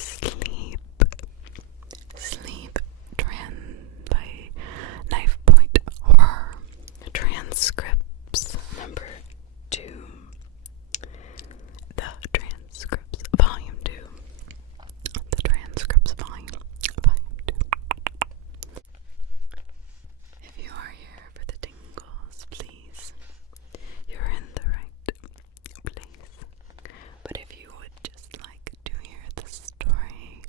Sleep. Sleep. By Knifepoint Horror. Transcripts number 2. The transcripts volume 2. The transcripts volume 2. If you are here for the tingles, please, you're in the right place. But if you would just like to hear the story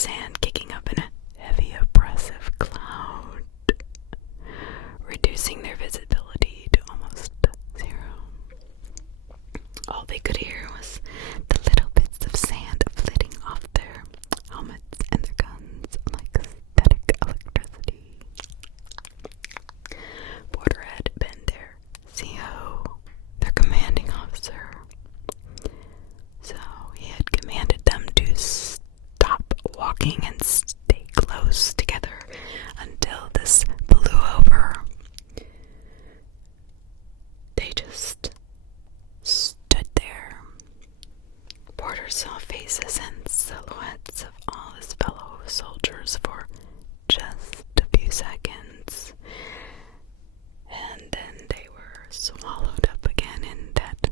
sand kicking up in a heavy, oppressive cloud, reducing their visibility to almost zero. All they could hear was the little bits of sand flitting off their helmets and their guns like static electricity. Porter had been their CO, their commanding officer, so he had commanded them to stop walking and stay close together until this blew over. They just stood there. Porter saw faces and silhouettes of all his fellow soldiers for just a few seconds, and then they were swallowed up again in that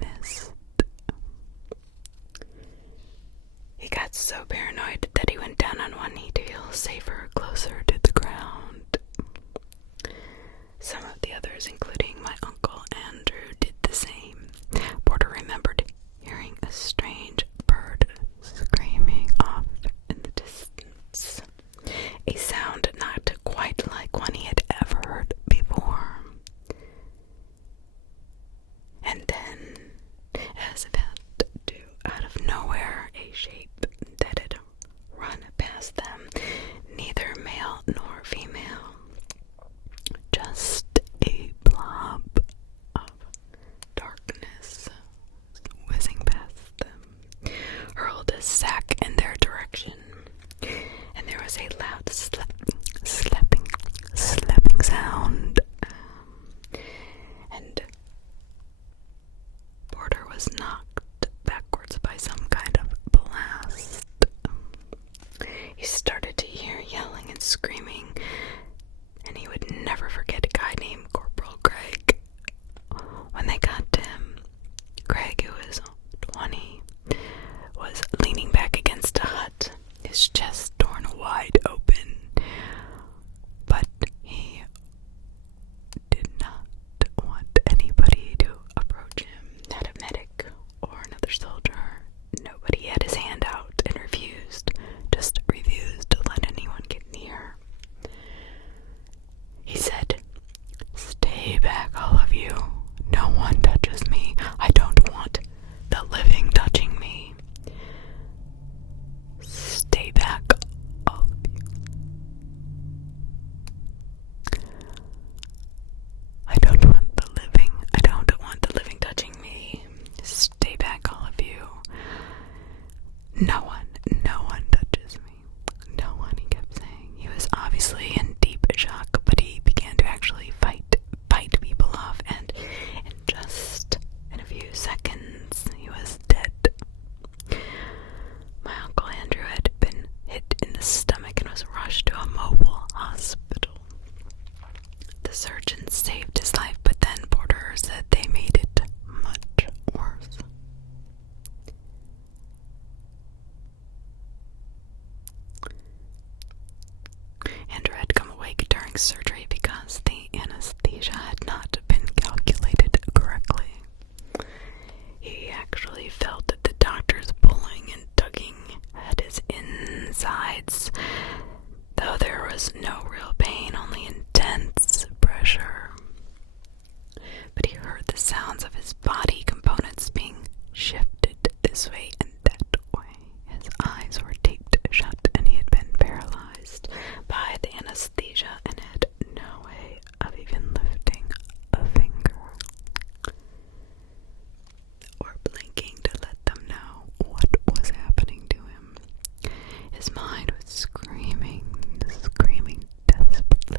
mist. He got so paranoid that he went down on one knee to feel safer, closer to the ground. Some of the others, including my uncle Andrew, did the same. Porter remembered hearing a strange bird screaming off in the distance, a sound not quite like one he had ever heard before. And then, as if out of nowhere, a shape that had run past them, neither male nor female, just a blob of darkness whizzing past them, hurled a sack in their direction, and there was a loud slapping sound, and Porter was knocked backwards by some kind of blast. He started to hear yelling and screaming, and he would never forget a guy named Corporal Greg. When they got to him, Greg, who was 20, was leaning back against a hut, his chest torn wide open, but he did not want anybody to approach him, not a medic or another soldier. Nobody had his hand out and just refused to let anyone get near. He said, "Stay back, all of you. No one touches me. I don't want the living touching me. Stay back, all of you. I don't want the living touching me. Stay back, all of you. No one touches me. No one," he kept saying. He was obviously in deep shock, but he began to actually fight people off, and in a few seconds, he was dead. My Uncle Andrew had been hit in the stomach and was rushed to a mobile hospital. The surgeons saved his life, but then Porter said they made it much worse. Andrew had come awake during surgery because the anesthesia had not been calculated correctly. He actually felt the doctors pulling and tugging at his insides, though there was no real pain, only intense pressure. But he heard the sounds of his body components being shifted this way and that way. His eyes were taped shut, and he had been paralyzed by the anesthesia and had no way of even lifting a finger or blinking to let them know what was happening to him. His mind was screaming desperately.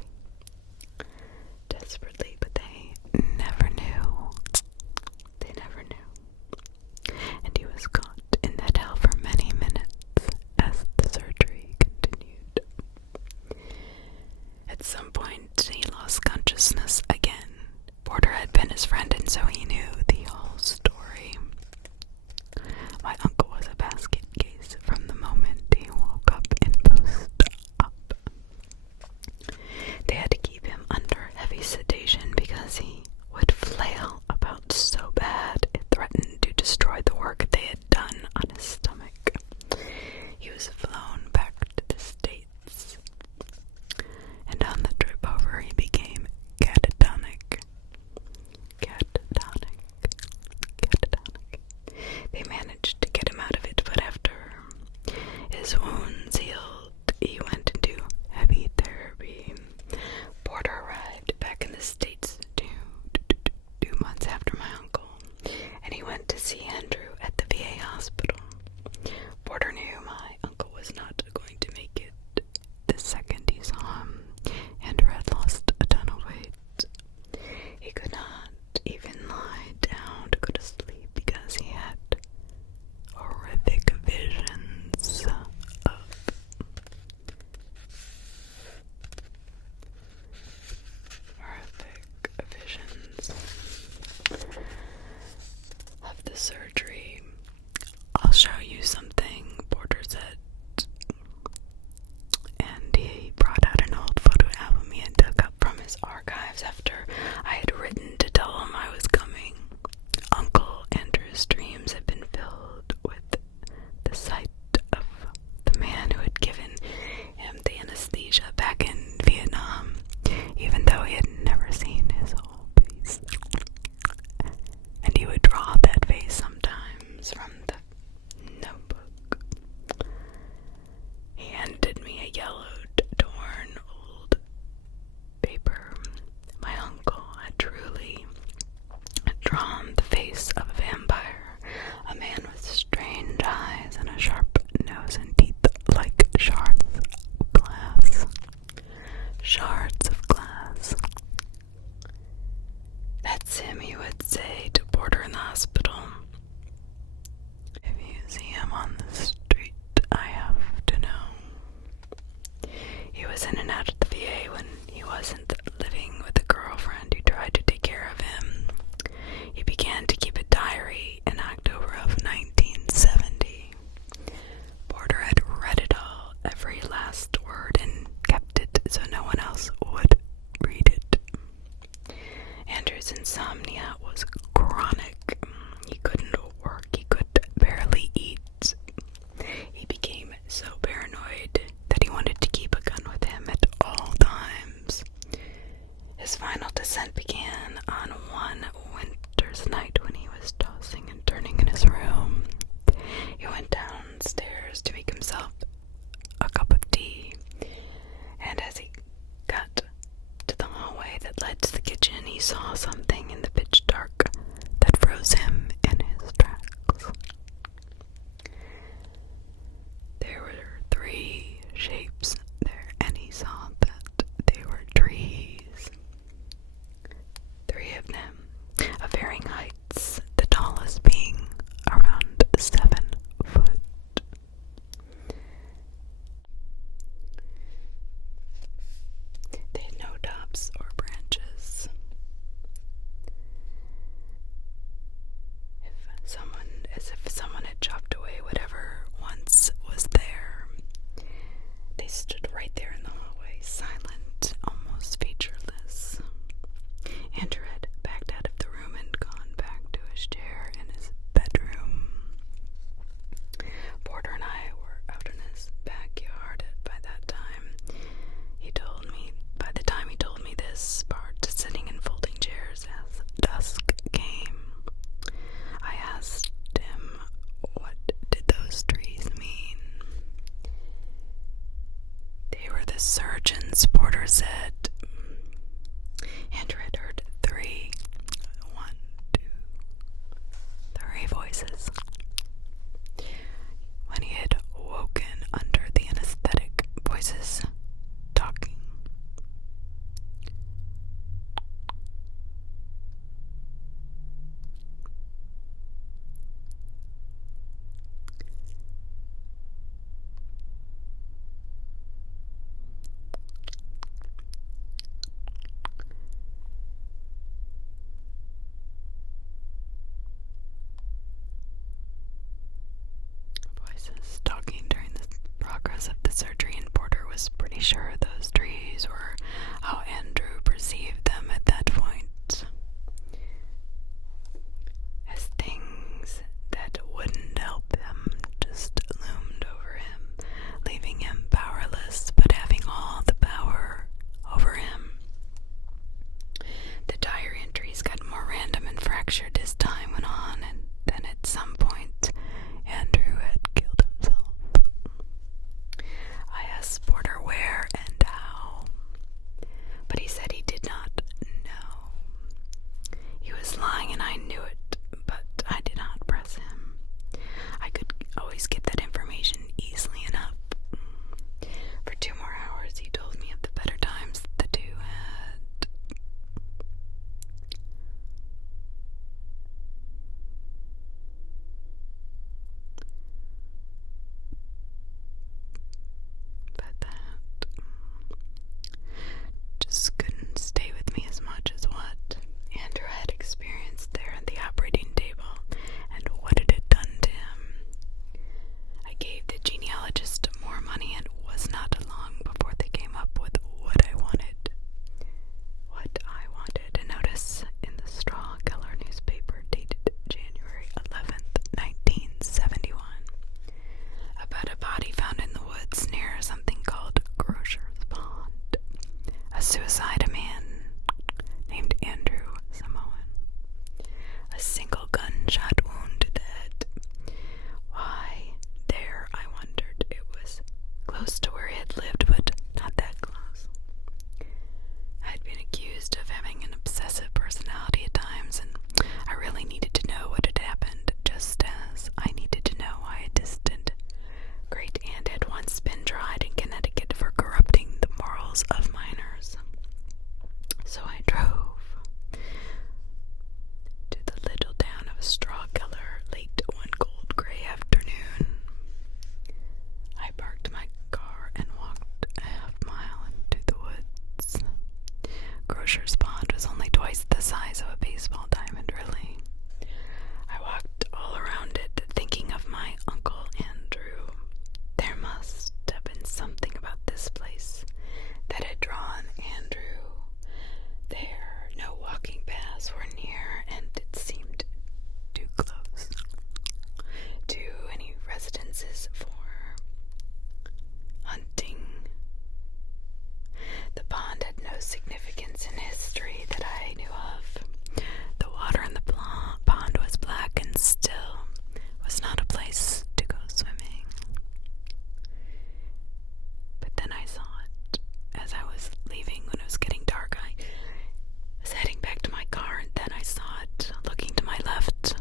surgery. I'll show you something, Porter said. And he brought out an old photo album he had dug up from his archives after I had written to tell him I was coming. Uncle Andrew's dreams had been filled with the sight of the man who had given him the anesthesia back in Vietnam, even though he had never seen his whole face. And he would draw that face sometimes from the notebook. He handed me a yellowed, torn, old paper. My uncle had truly drawn the face of a vampire, a man with strange eyes and a sharp nose and teeth like shards of glass. Shards of glass. That's him, he would say to Porter in the hospital. If you see him on the street, I have to know. He was in and out of the VA when he wasn't living with a girlfriend who tried to take care of him. He began to keep a diary in October of 1970. Porter had read it all, every last word, and kept it so no one else would read it. Andrew's insomnia was chronic. He couldn't work, he could barely eat. He became so paranoid that he wanted to keep a gun with him at all times. His final descent began on one winter's night when he was tossing and turning in his room. He went downstairs to make himself a cup of tea, and as he got to the hallway that led to the kitchen, he saw something in the pitch dark that froze him in his tracks. There were 3 shapes there, and he saw that they were trees. 3 of them, of varying heights, the tallest being around 7 foot. They had no tops or branches. As if someone had chopped away whatever once was there. They stood right there in the hallway, silent, almost featureless. Andrew had backed out of the room and gone back to his chair in his bedroom. Porter and I were out in his backyard by that time. By the time he told me this part, sitting in folding chairs as dusk came, I asked him, what did those trees mean? They were the surgeons, Porter said. Andrew had heard 3 voices. When he had woken under the anesthetic, voices talking. Talking during the progress of the surgery, and Porter was pretty sure those trees were how Andrew perceived them at that point, as things that wouldn't help him just loomed over him, leaving him powerless but having all the power over him. The diary entries got more random and fractured as time went on, and then at some point Andrew had killed himself. I asked Porter where and how, but he said he did not know. funny, it was not long before they came up with what I wanted. What I wanted to notice in the straw color newspaper dated January 11th, 1971, about a body found in the woods near something called Grocer's Pond. A suicide, a man named Andrew Samoan. A single gunshot wound to the head. Why there, I wondered. It was close to where he had lived, but not that close. I had been accused of having an obsessive personality at times, and I really needed to know what had happened, just as I needed to know why a distant great aunt had once been tried in Connecticut for corrupting the morals of minors. So I drove to the little town of Straw Color late one cold gray afternoon. I parked my car and walked a half-mile into the woods. Grocer's Pond was only twice the size of a baseball diamond, really. I walked all around it, thinking of my Uncle Andrew. There must have been something about this place that had drawn Andrew there. No walking paths were near, and it seemed too close to any residences for hunting. The pond had no significance in history that I knew of. The water in the pond was black and still, was not a place to go swimming. But then I saw it as I was leaving when it was getting dark. I was heading back to my car, and then I saw it looking to my left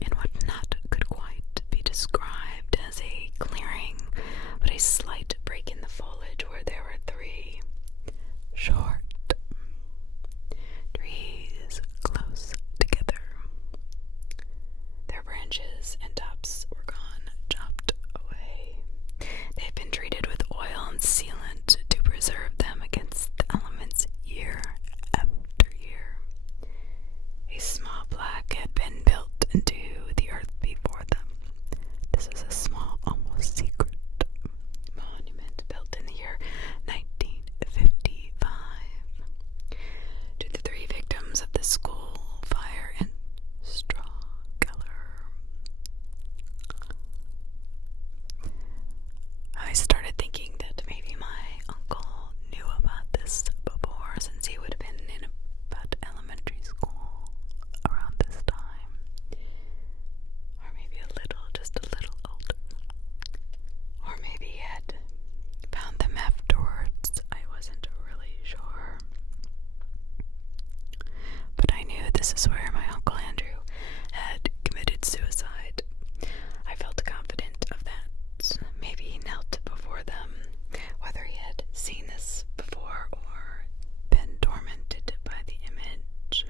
in what not could quite be described as a clearing, but a slight break in the foliage where there were three short trees close together. Their branches and tops were gone, chopped away. They had been treated with oil and sealant to preserve them against the elements year after year. A small plaque had been built into the earth before them. This is a small, almost secret monument built in the year 1955 to the three victims of the school fire in Straw Color. I started thinking that maybe my uncle knew about this before, since he would have been in about elementary school around this time. Or maybe just a little older. Or maybe he had found them afterwards. I wasn't really sure. But I knew this is where my Uncle Andrew had committed suicide. I felt confident of that. Maybe he knelt before them, whether he had seen this before or been tormented by the image,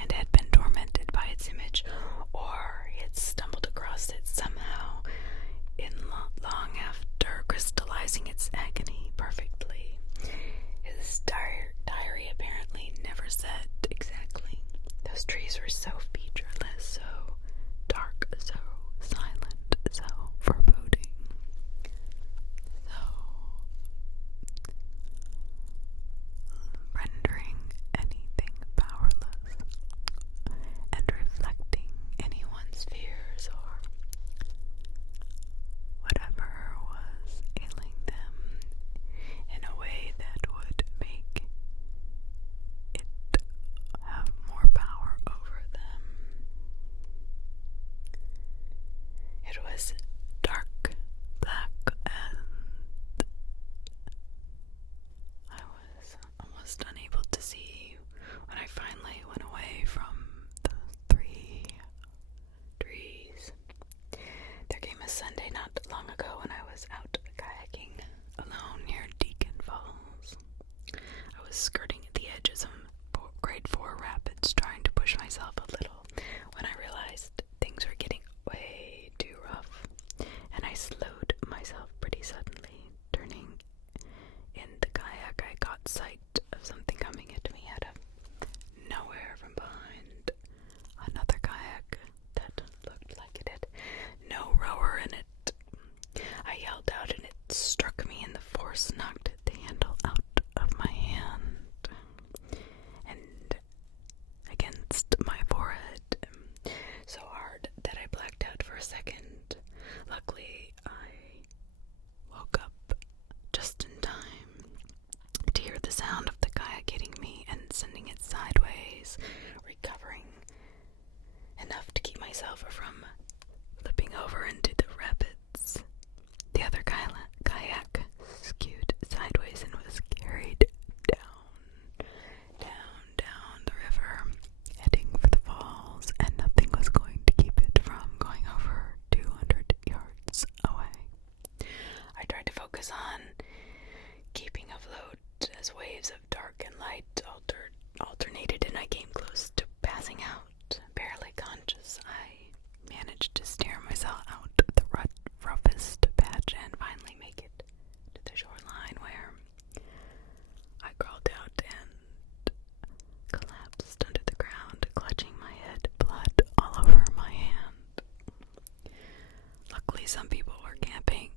and had been tormented by its image, or he had stumbled across it somehow in long after, crystallizing its agony perfectly. His diary apparently never said exactly. Those trees were so featureless, so dark, so silent, so foreboding, so rendering anything powerless and reflecting anyone's fears or whatever was ailing them in a way that would make it have more power over them. It was dark, black, and I was almost unable to see when I finally went away from the three trees. There came a Sunday not long ago when I was out kayaking alone near Deacon Falls. I was skirting the edge of some grade 4 rapids, trying to push myself a little, when I realized things were getting way too rough, and I slowed myself pretty suddenly. Turning in the kayak, I caught sight of something coming at me out of nowhere from behind. Another kayak that looked like it had no rower in it. Luckily, I woke up just in time to hear the sound of the kayak hitting me and sending it sideways, recovering enough to keep myself from flipping over into the rapids. The other kayak skewed sideways and was carried down the river, heading for the falls, and nothing was going to keep it from going over 200 yards away. I tried to focus on keeping afloat as waves of dark and light alternated, and I came close to passing out. Barely conscious, I managed to steer myself out the roughest patch and finally make it to the shoreline, where I crawled out and collapsed under the ground, clutching my head, blood all over my hand. Luckily, some people were camping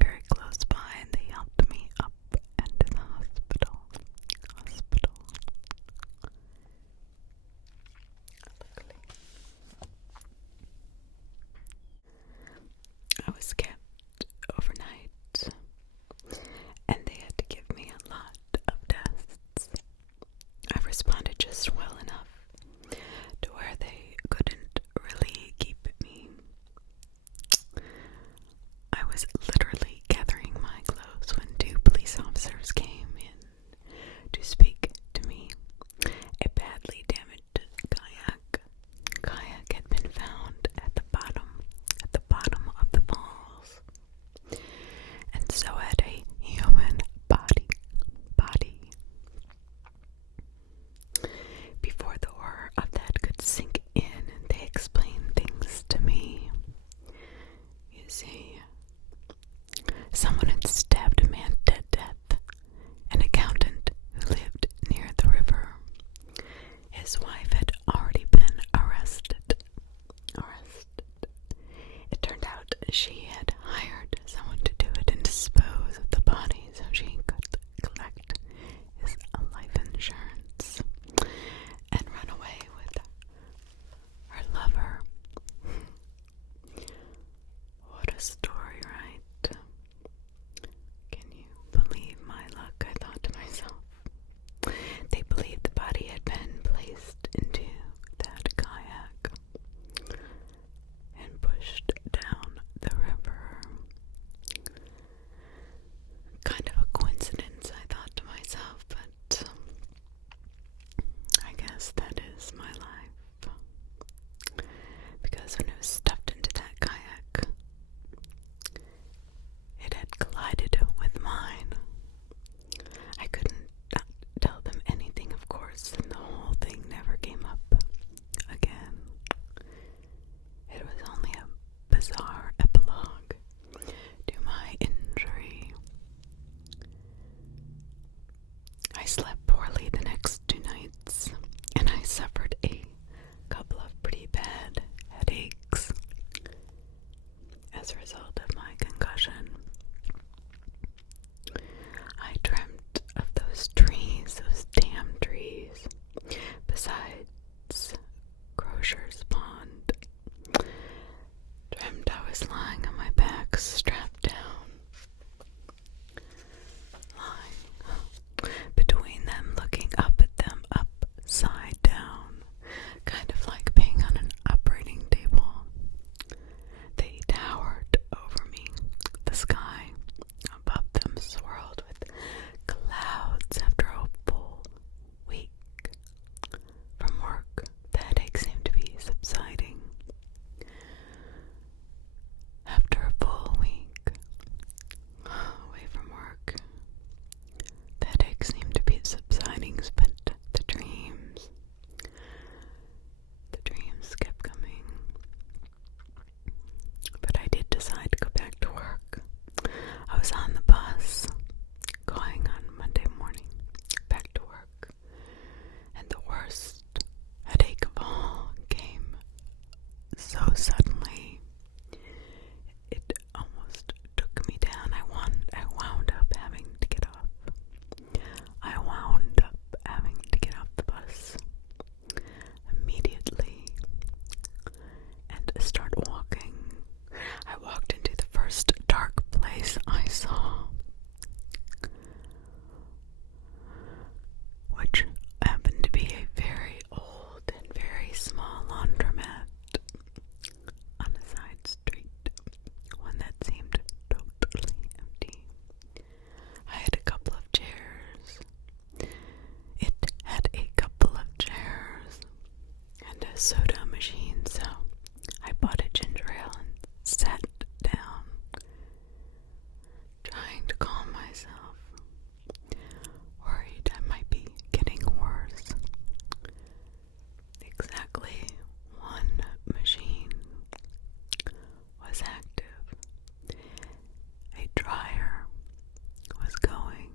very close by, and they helped me up and to the hospital. Luckily, I was kept overnight, and they had to give me a lot of tests. I responded just well enough to where they couldn't really keep me. I was literally gathering my clothes when 2 police officers came in to speak to me. A badly damaged kayak had been found at the bottom of the falls, and so had a human body. Before the horror of that could sink in, they explained things to me. You see, someone had stabbed a man to death, an accountant who lived near the river. His wife had already been arrested. It turned out she had hired someone to do it and dispose of the body so she could collect his life insurance and run away with her lover. What a story, right? Can you believe my luck? I thought to myself. They believed the body had been placed into that kayak and pushed down the river. soda machine, so I bought a ginger ale and sat down, trying to calm myself, worried I might be getting worse. Exactly one machine was active. A dryer was going,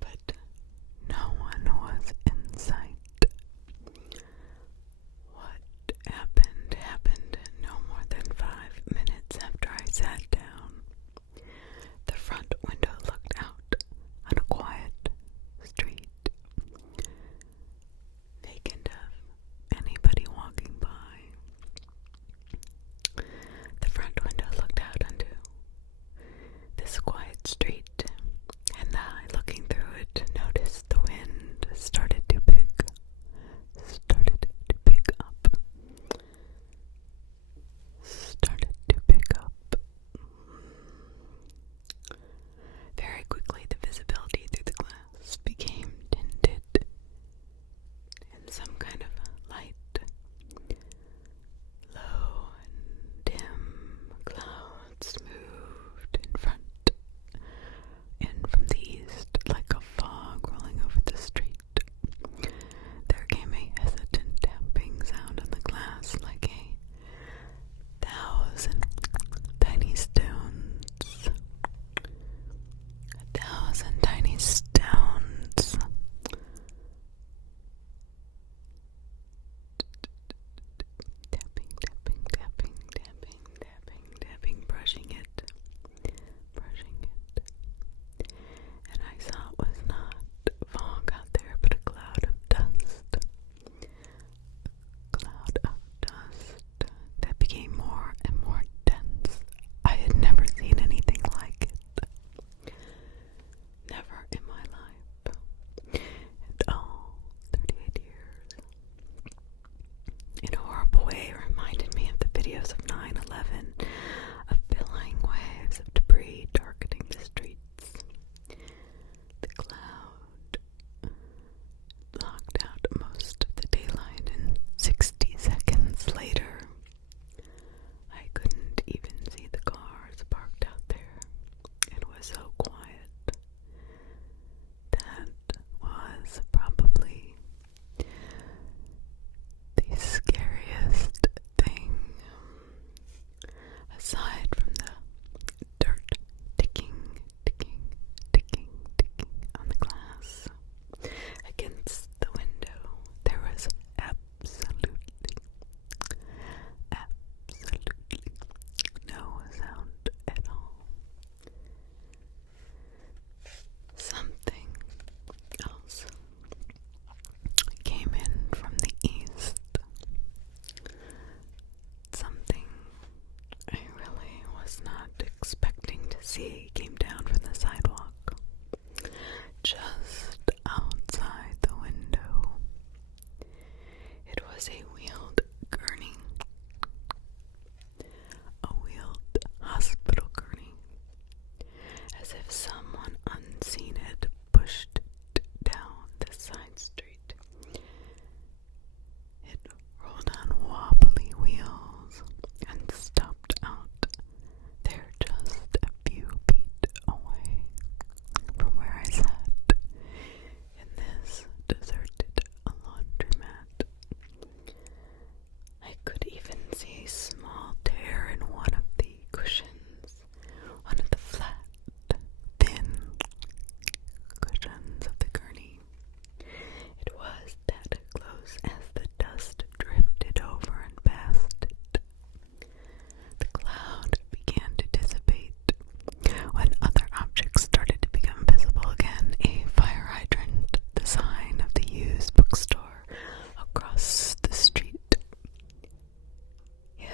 but no one was in sight. What happened no more than 5 minutes after I sat down. The front window looked out on a quiet street, vacant of anybody walking by. The front window looked out onto this quiet street, and I, looking through it, noticed the wind started to pick up. Very quickly, the visibility through the glass became tinted in some kind of light. Low and dim clouds moved in front and from the east like a fog rolling over the street. There came a hesitant tapping sound on the glass, like 1,000 tiny stones. 1,000 tiny stones. Tapping, brushing it. And I saw it was not fog out there, but a cloud of dust. That became more and more dense. I had never seen anything like it. Never in my life. And all 38 years. In a horrible way, it reminded me of the videos of 9/11, of billowing waves of debris darkening the streets. The cloud blocked out most of the daylight, and 60 seconds later, I couldn't even see the cars parked out there. It was so quiet. That was probably the scariest thing, aside from the dirt ticking on the glass against the window. There was absolutely no sound at all. Something else came in from the east. Something I really was not expecting to see came down from the sidewalk, just outside the window. It was a wheeled gurney. A wheeled hospital gurney. As if someone unseen had pushed it down the side street. It rolled on wobbly wheels and stopped out there just a few feet away from where I sat in this deserted laundromat. I could even see a small tear in one of the cushions, one of the flat, thin cushions of the gurney. It was that close as the dust drifted over and past it. The cloud began to dissipate when other objects started to become visible again. A fire hydrant, the sign of the used bookstore across the street. Yes,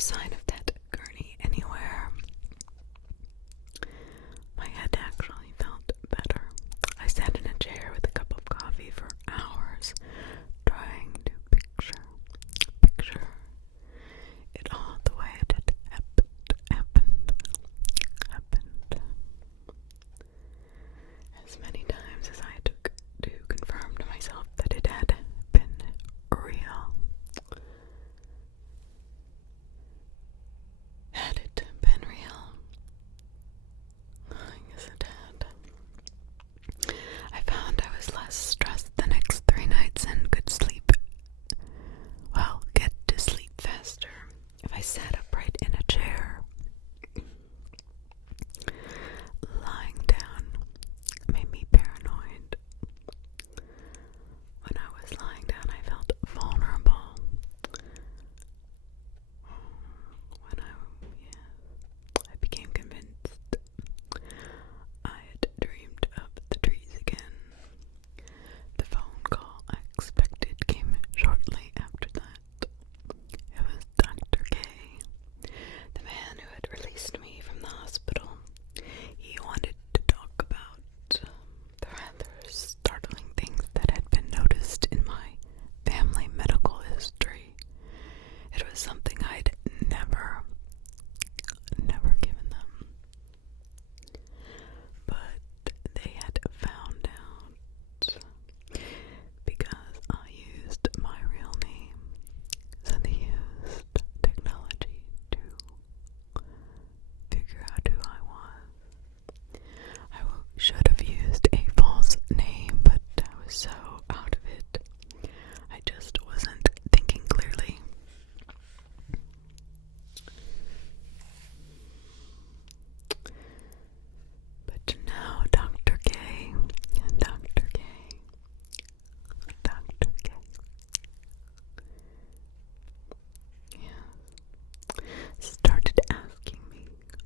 sign of that gurney anywhere. My head actually felt better. I sat in a chair with a cup of coffee for hours, trying to picture it all the way it had happened. As many times as I took to confirm to myself that it had been real. Had it been real? I guess it had. I found I was less stressed the next 3 nights and could sleep. Well, get to sleep faster if I sat upright in a chair. Lying down made me paranoid. When I was lying down, I felt vulnerable. I became convinced I had dreamed of the trees again. The phone call I expected came shortly after that. It was Dr. K, the man who had released me from the hospital. He wanted to talk about the rather startling things that had been noticed in my family medical history. It was something I'd never given them. But they had found out because I used my real name. So they used technology to figure out who I was. I should have used a false name, but I was so out of it. I just wasn't thinking clearly. But now Dr. K, started asking me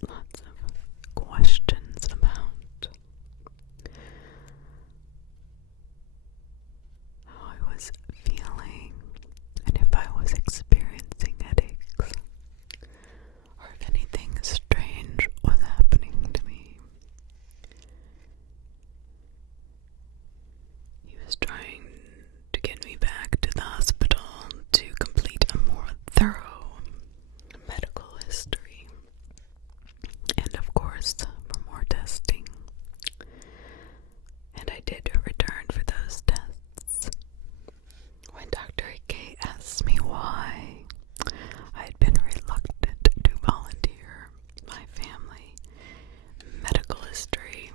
lots of questions about how I was feeling and if I was experiencing headaches or if anything strange was happening to me. He was trying to get me back to the hospital to complete a more thorough medical history and of course for more testing. And I did return for those tests. When Dr. K asked me why I had been reluctant to volunteer my family medical history,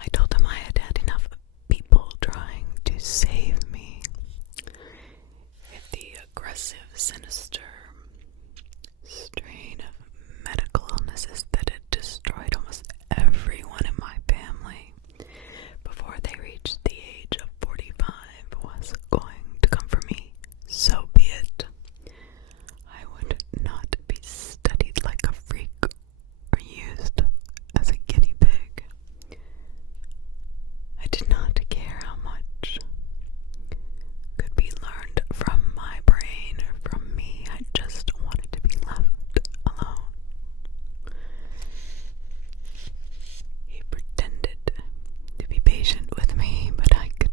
I told him I had had enough people trying to save me. If the aggressive, sinister strain of medical illnesses that had destroyed almost everyone in my family before they reached the age of 45 was going to come for me, so be it. I would not be studied like a freak or used as a guinea pig. I did not care how much could be learned from my brain or from me. I just wanted to be left alone. He pretended to be patient with me, but I could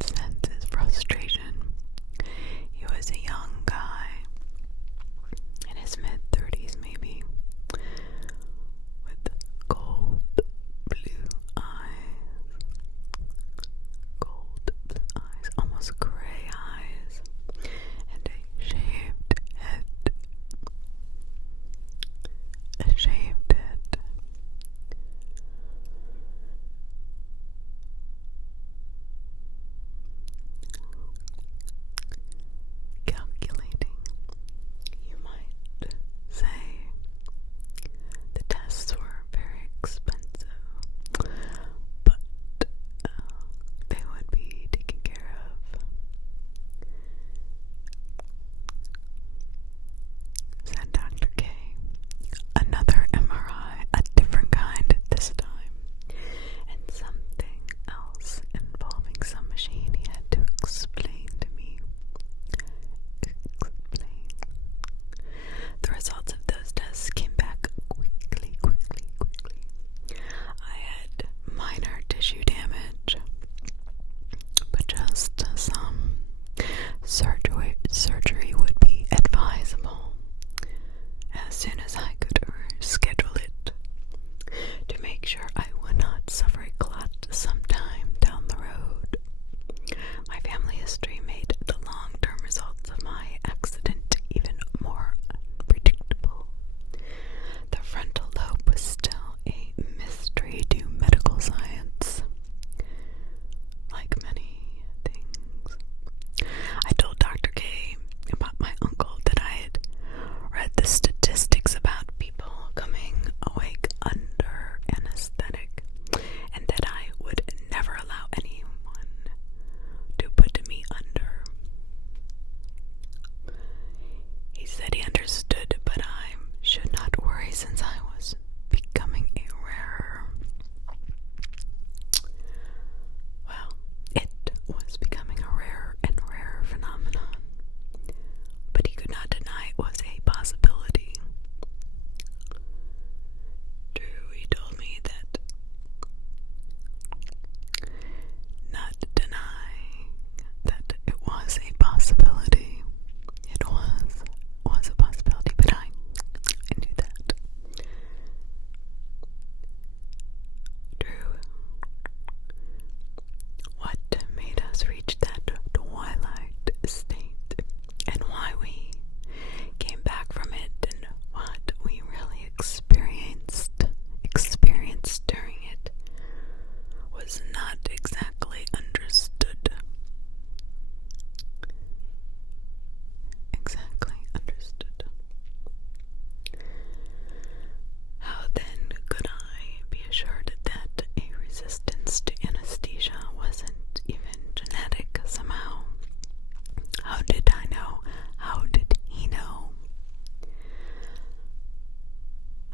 sense his frustration. He was a young guy, in his mid-30s maybe, with cold blue eyes, almost gray eyes, and a shaved head. not exactly understood. How then could I be assured that a resistance to anesthesia wasn't even genetic somehow? How did I know? How did he know?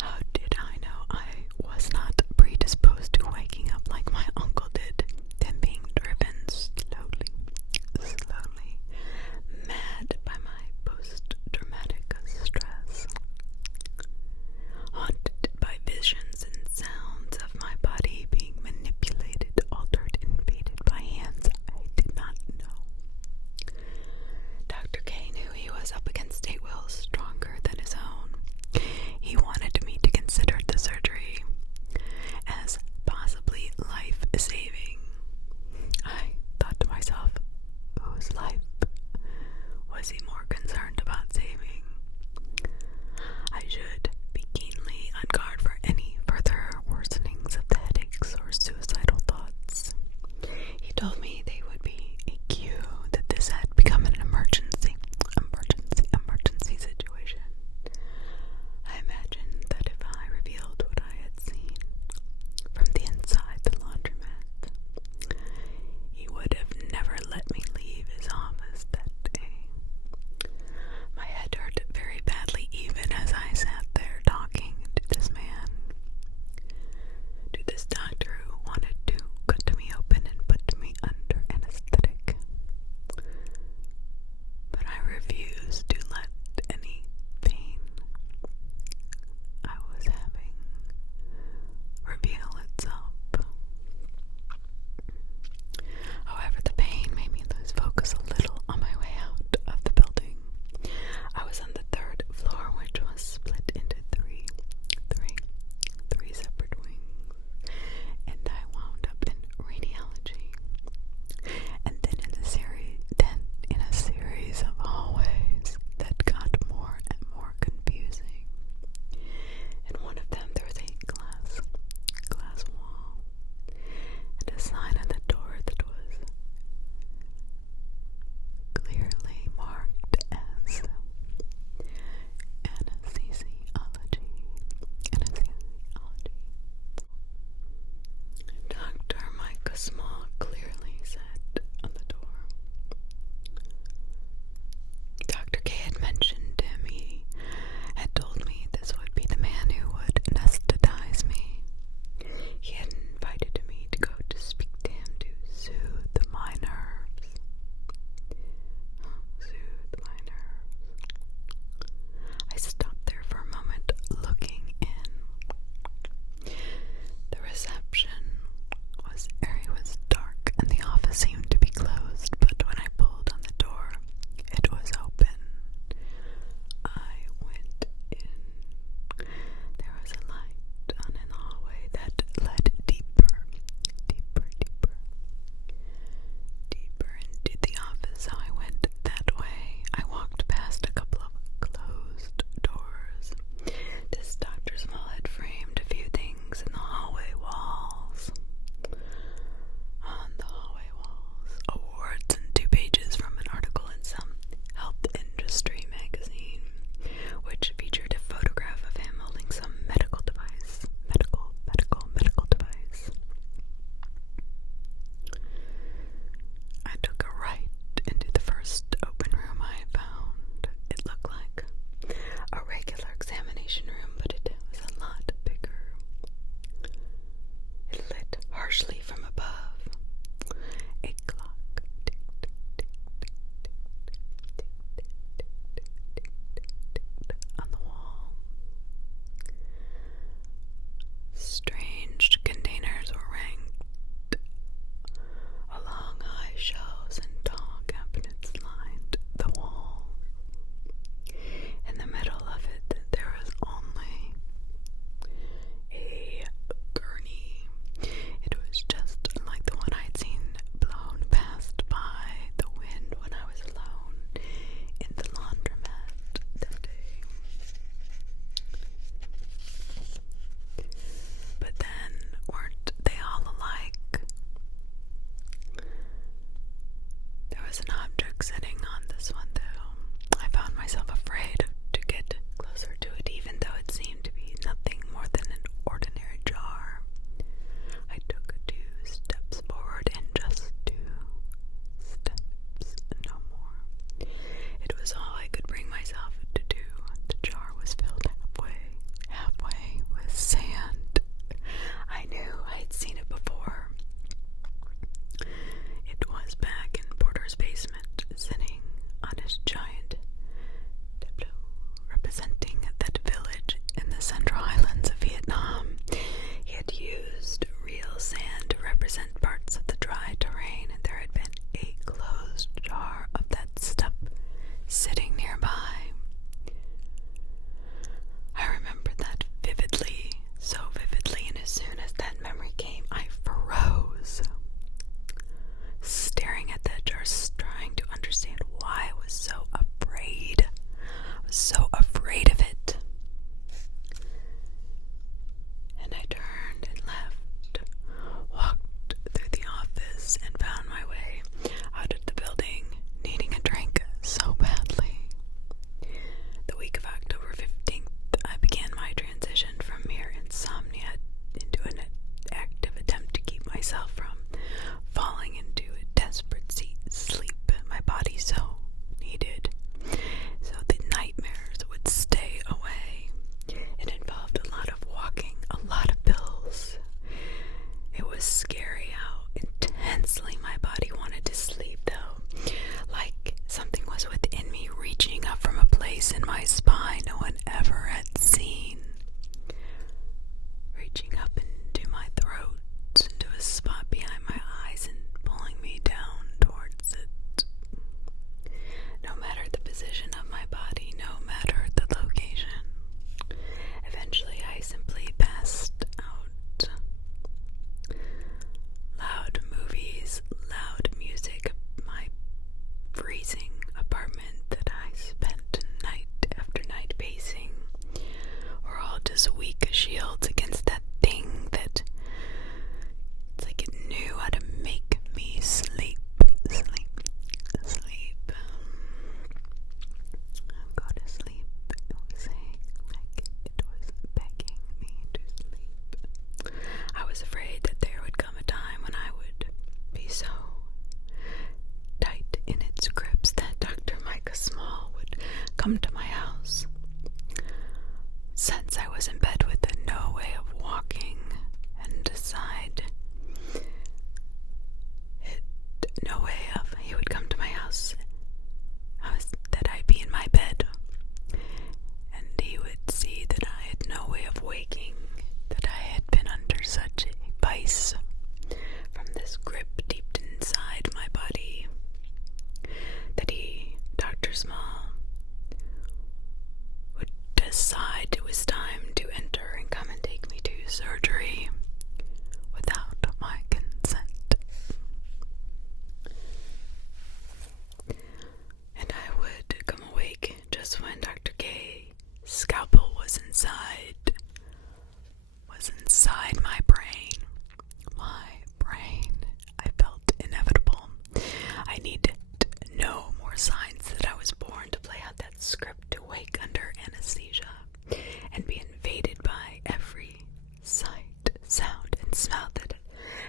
How did I know I was not predisposed to waking up like my uncle did, then being driven dark setting on this one, though. I found myself afraid to get closer to it, even though it seemed to be nothing more than an ordinary jar. I took 2 steps forward and just 2 steps, no more. It was all I could bring myself to do. The jar was filled halfway with sand. I knew I'd seen it before. It was back in Porter's basement, sitting on his giant tableau, representing that village in the Central Highlands of Vietnam. He had used real sand to represent parts of the dry terrain, and there had been a closed jar of that stuff sitting nearby. I remember that vividly, so vividly, and as soon as that memory came, I froze, staring at that jar, trying to understand why I was so afraid. I was so afraid of it. And I turned and left, walked through the office, and found my way out of the building, needing a drink so badly. The week of October 15th, I began my transition from mere insomnia into an active attempt to keep myself from falling into a desperate sleep my body so needed, so the nightmares would stay away. It involved a lot of walking, a lot of pills. It was scary how intensely my body wanted to sleep, though, like something was within me reaching up from a place in my spine no one ever had seen, reaching up into my throat, into a spot behind my eyes, and pulling me down towards it. No matter the position of my body, no matter the location. Eventually, I simply passed out. Loud movies, loud music, my freezing apartment that I spent night after night pacing were all just weak shields against that thing that it's like it knew how to make me sleep. Go to sleep, it was saying, like it was begging me to sleep. I was afraid that there would come a time when I would be so tight in its grips that Dr. Micah Small would come to my house. Since I was in bed with no way of walking and decide he would come to my house, that I'd be in my bed, and he would see that I had no way of waking, that I had been under such a vice from this grip deep inside my body, that Dr. Small, would decide it was time to enter and come and take me to surgery without my consent. And I would come awake just when Dr. K's scalpel was inside my brain. My brain. I felt inevitable. I needed no more signs that I was born to play out that script, to wake under anesthesia and be invaded by every sight, sound, and smell that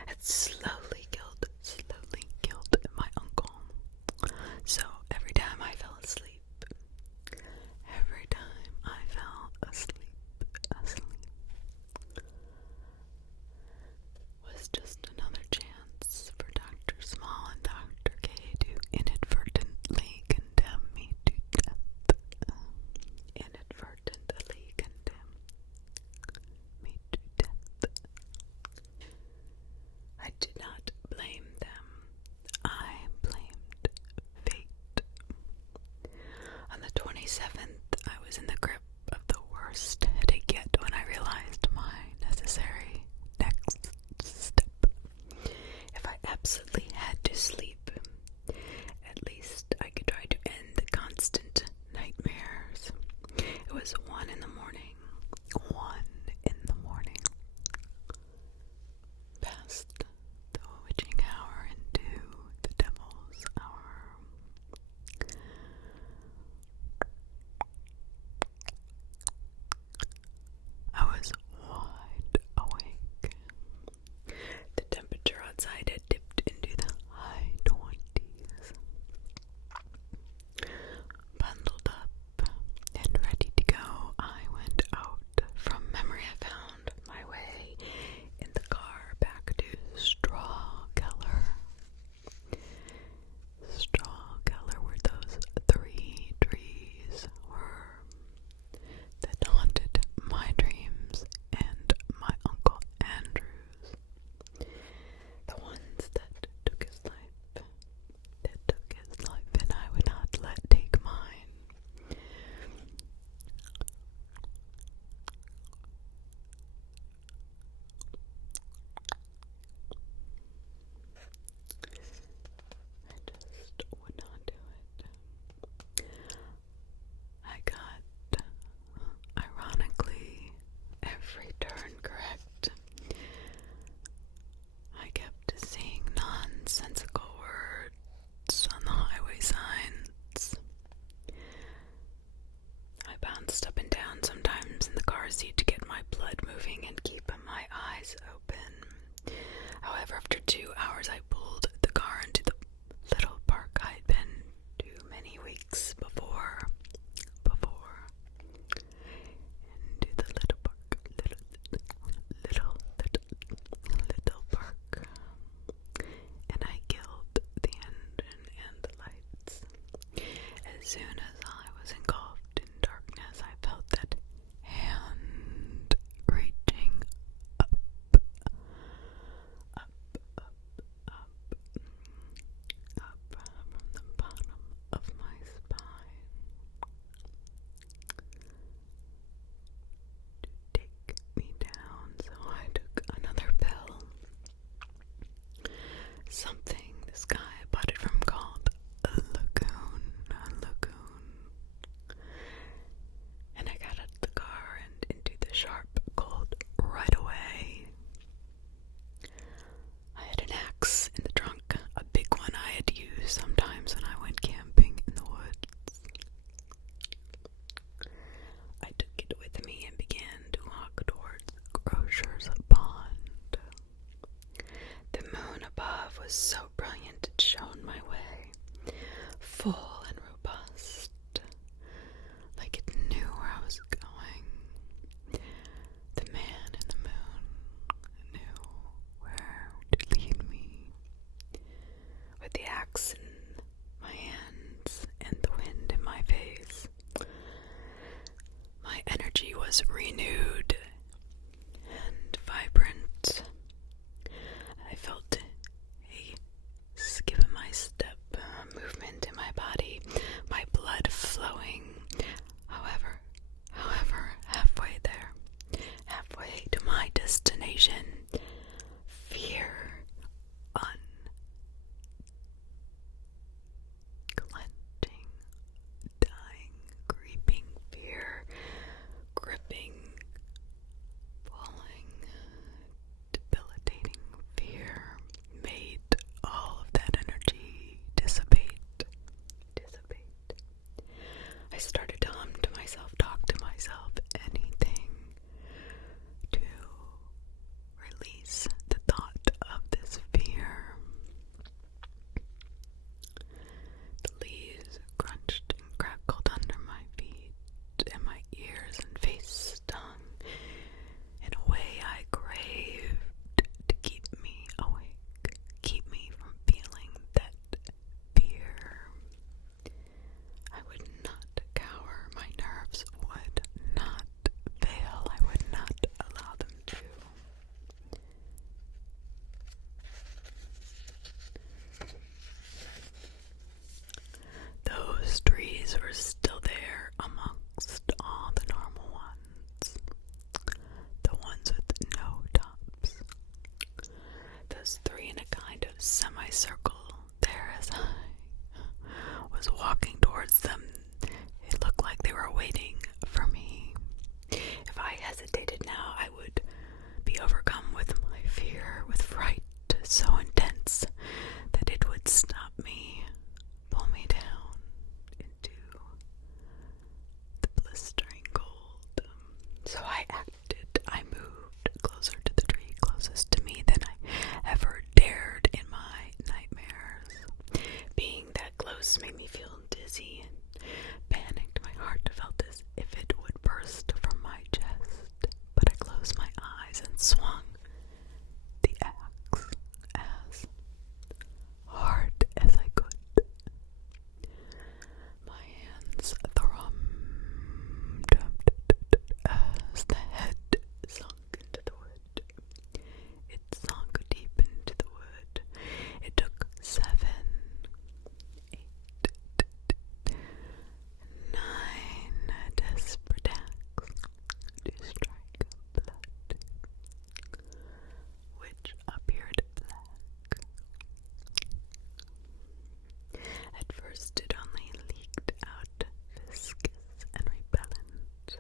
had slowly killed my uncle. So every time I fell asleep, was just another chance for Dr. Small and Dr. K to inadvertently condemn me to death. I did not blame them. I blamed fate. On the 27th, I was in the grip of the worst headache yet when I realized my necessary next step. If I absolutely had to sleep, at least I could try to end the constant nightmares. It was 1 in the morning. Past the witching hour into the devil's hour. so intense that it would stop me, pull me down into the blistering cold. So I acted. I moved closer to the tree closest to me than I ever dared in my nightmares. Being that close made me feel dizzy and panicked. My heart felt as if it would burst from my chest, but I closed my eyes and swung the axe as hard as I could. My hands thrummed as the head sunk into the wood. It sunk deep into the wood. It took 7, 8, 9 desperate acts to strike blood, which appeared black. At first it only leaked out viscous and repellent,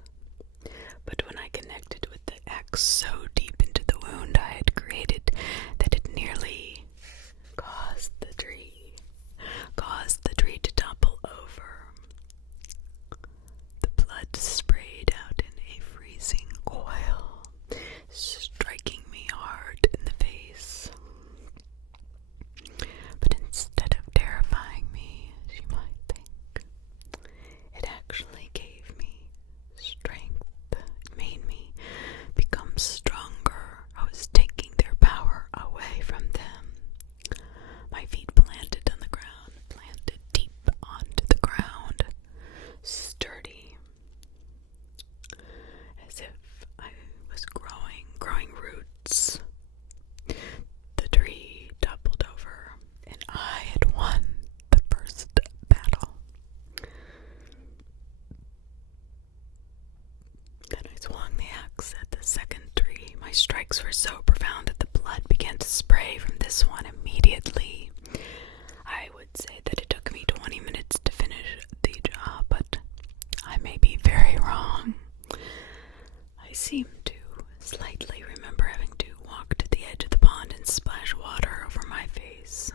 but when I connected with the axe so deep into the wound I had created that it nearly caused the tree to topple over. The blood sprayed out in a freezing coil, striking me hard in the face. But instead of terrifying me, as you might think, it actually gave me strength. It made me become stronger. I was taking their power away from them. My feet planted on the ground, planted deep onto the ground, sturdy, as if I was growing roots. The tree toppled over, and I had won the first battle. Then I swung the axe at the second tree. My strikes were so profound that the blood began to spray from this one immediately. I would say that it took me 20 minutes to finish the job, but I may be very wrong. I seem to slightly remember having to walk to the edge of the pond and splash water over my face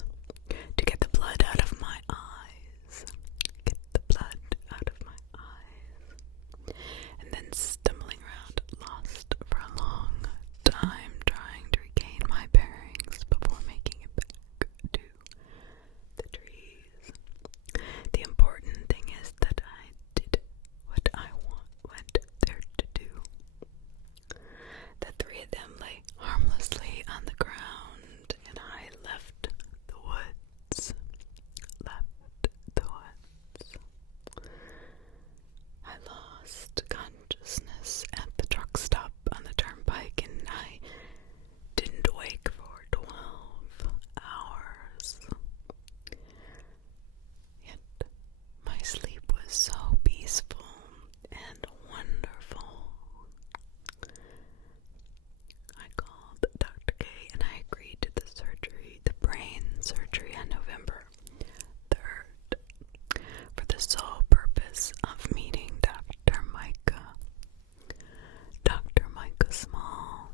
to get the blood out of my eyes. And then stumbling around, lost for a long time, trying to regain my bearings before making it back to the trees. The important thing is that I did what I went there to do. The 3 of them lay harmlessly on the ground, and I left the woods. I lost consciousness at the truck stop on the turnpike, and I didn't wake for 12 hours. Yet my sleep was so peaceful and wonderful. I called Dr. K and I agreed to the surgery, the brain surgery, on November 3rd, for the sole purpose of meeting Dr. Micah Small.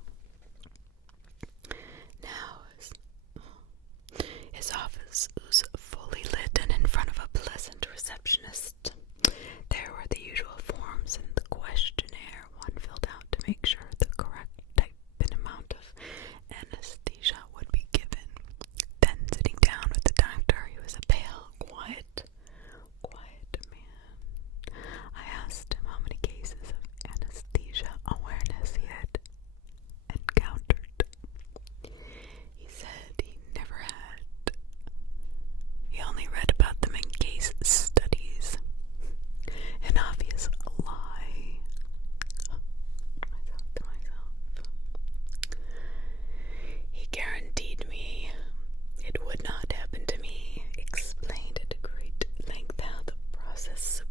Now his office was fully lit, and in front of a pleasant receptionist there were the usual forms and the questionnaire one filled out to make sure the correct type and amount of anesthesia would be given. Then sitting down with the doctor, he was a pale, quiet man. I asked him how many cases of anesthesia awareness he had encountered. He said he never had. He only read about them in case studies. An obvious lie. I thought to myself. He guaranteed me it would not happen to me, explained at great length how the process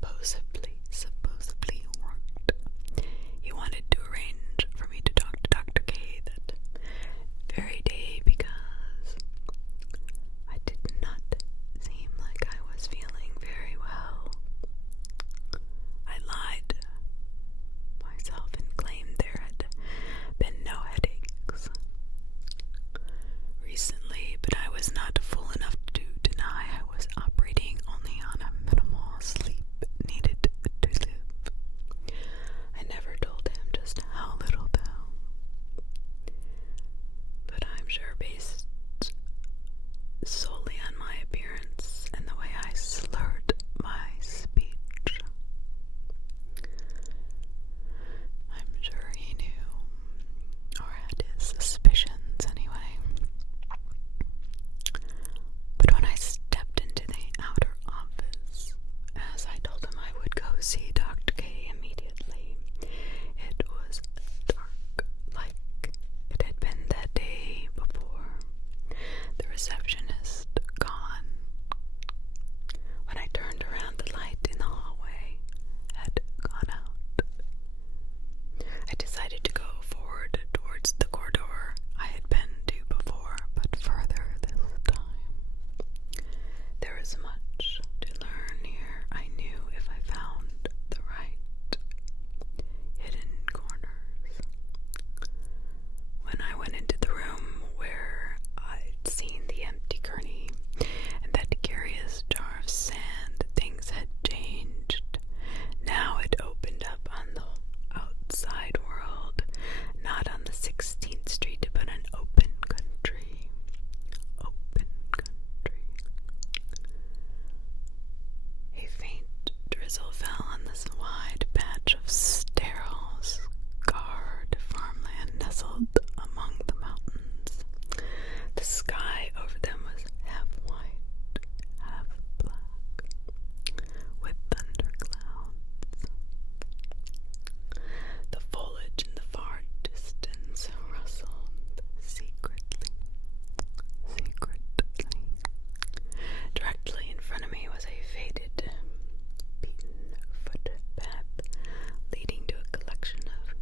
supposedly worked. He wanted to arrange for me to talk to Dr. K that very day because I did not seem like faded, beaten footpath leading to a collection of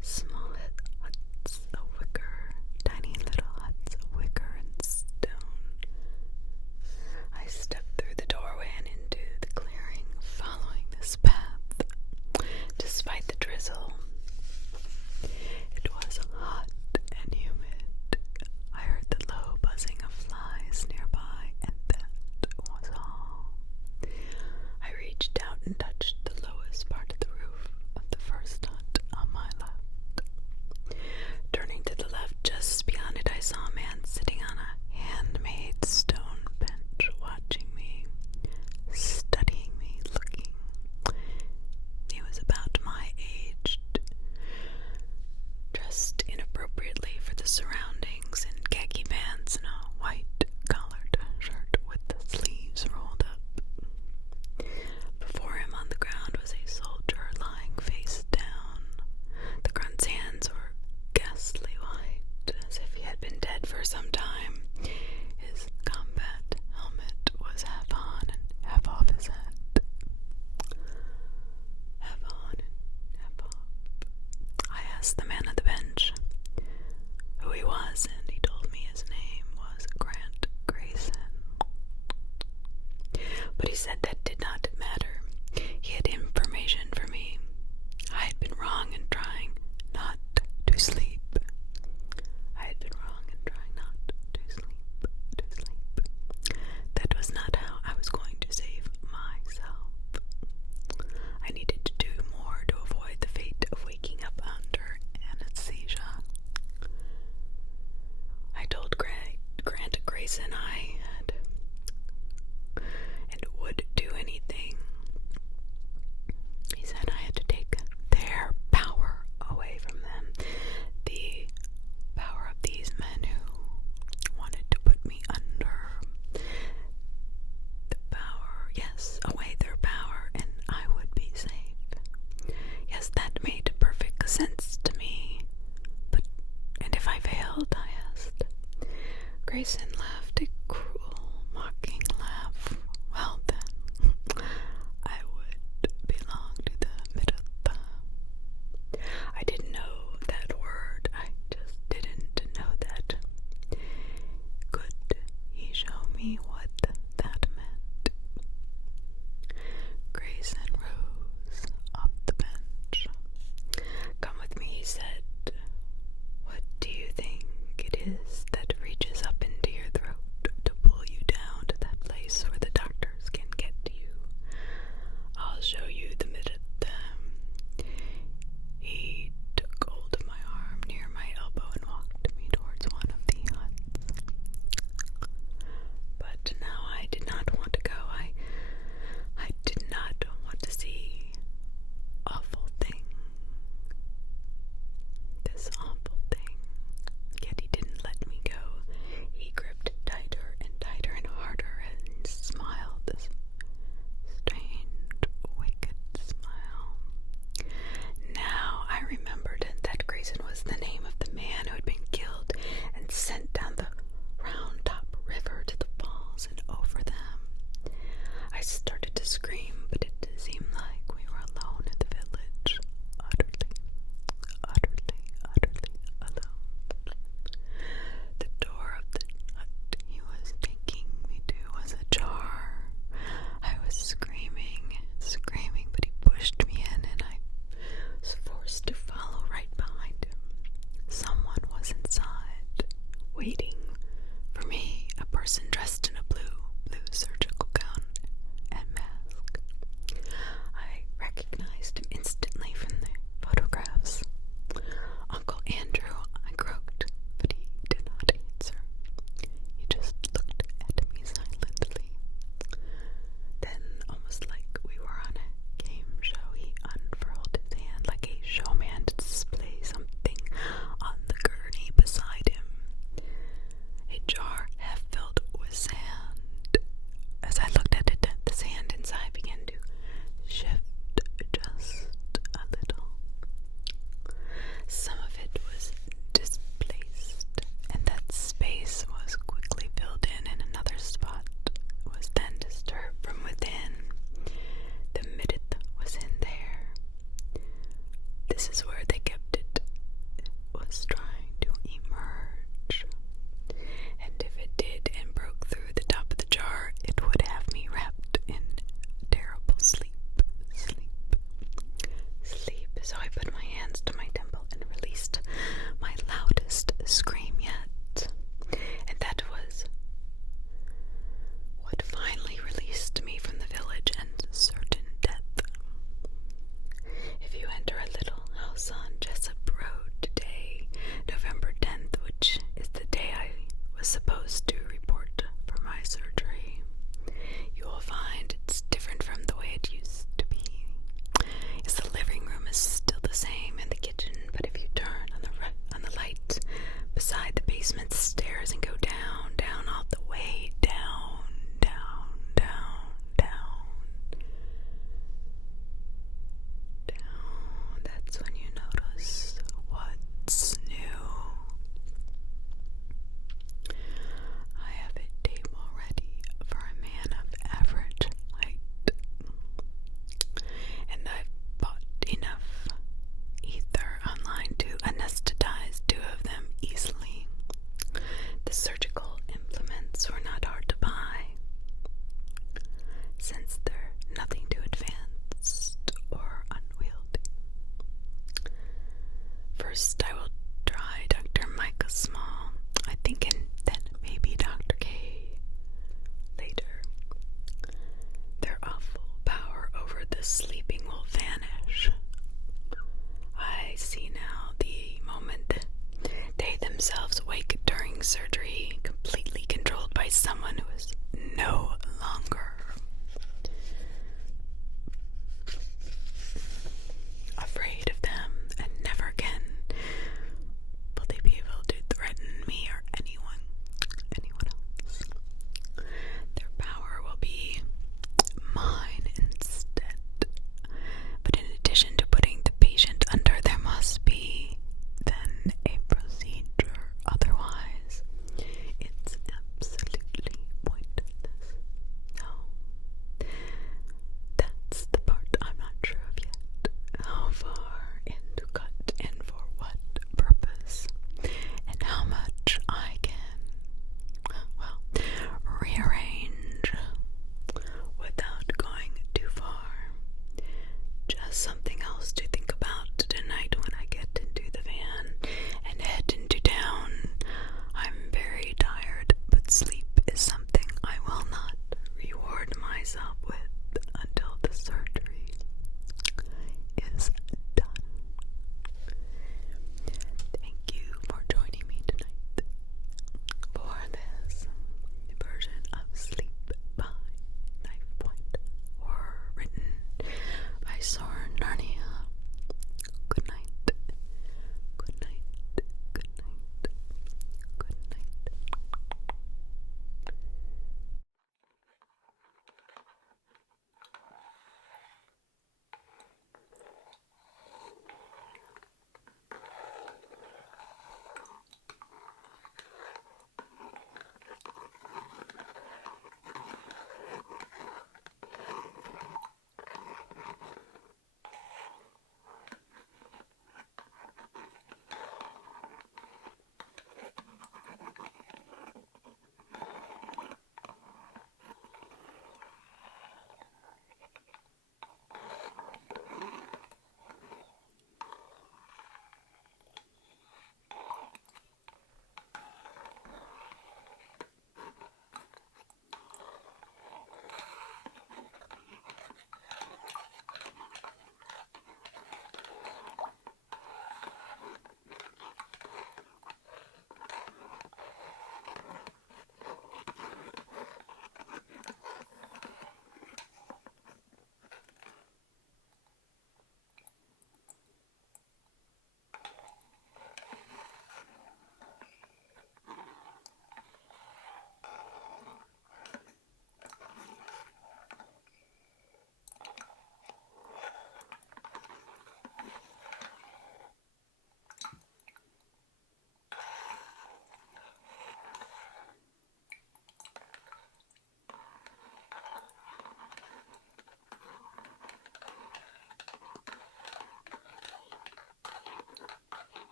small huts of wicker, tiny little huts of wicker and stone. I stepped through the doorway and into the clearing, following this path. Despite the drizzle, it was hot and humid. I heard the low buzzing of flies nearby, and that was all. I reached out and touched the lowest part of the roof of the first hut on my left. Turning to the left, just beyond it, I saw a man sitting on a handmade stone bench, watching me, studying me, looking. He was about my age, dressed inappropriately for the surroundings in khaki pants and a white collared shirt with the sleeves rolled up. Before him on the ground was a soldier lying face down. The grunt's hands were ghastly white, as if he had been dead for some time. His combat helmet was half on and half off his head. Half on and half off. I asked the man at the bench who he was, and he told me his name was Grant Grayson. But he said that